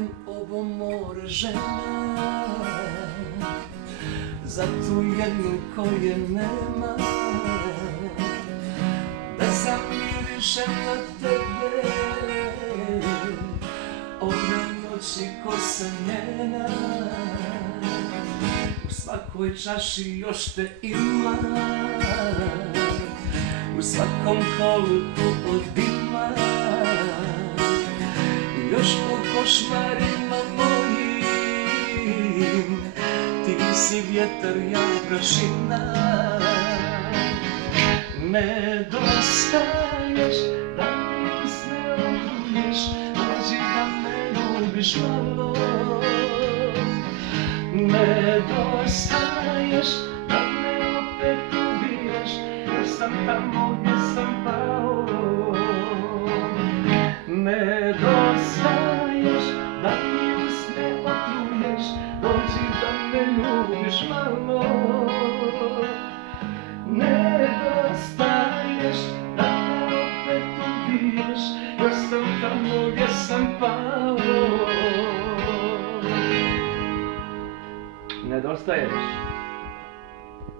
Pjevam ovo more žena za tu jednu koje nema, da zamirišem na tebe ove noći ko se njena. U svakoj čaši još te ima, u svakom kolu tu od dima, još u košmarima mojim ti si vjetar, ja prašina. Nedostaješ da mi usne otruješ, dođi da me ljubiš malo. Nedostaješ da me opet ubijaš, jer sam tamo gdje sam pao. Nedostaješ da mi usne otruješ, dođi da me ljubiš malo. Nedostaješ da me opet ubijaš, jer sam tamo gdje sam pao. Nedostaješ.